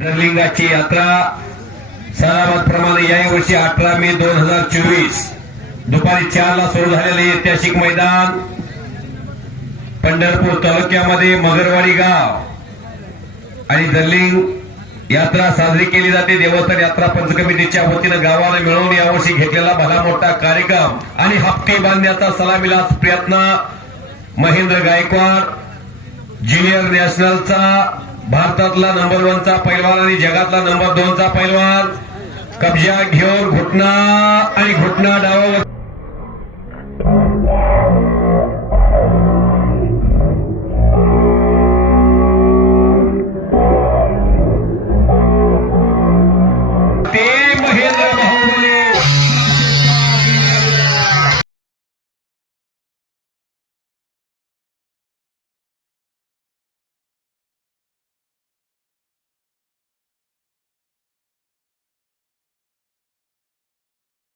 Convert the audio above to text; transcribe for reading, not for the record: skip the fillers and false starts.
दरलिंगाची यात्रा सलामतप्रमाणे यावर्षी 18 मे 2024 दुपारी 4 ला सुरू झालेले ऐतिहासिक मैदान पंढरपूर तालुक्यामध्ये मगरवाडी गाव आणि दरलिंग यात्रा साजरी केली जाते। देवस्थान यात्रा पंच कमिटीच्या वतीनं गावाला मिळवून यावर्षी घेतलेला भला मोठा कार्यक्रम आणि हप्ते बांधण्याचा सलामीला प्रयत्न महेंद्र गायकवाड ज्युनियर नॅशनलचा भारतातला नंबर 1 चा पैलवान आणि जगातला नंबर 2 चा पैलवान कब्जा घेऊन घुटना डावा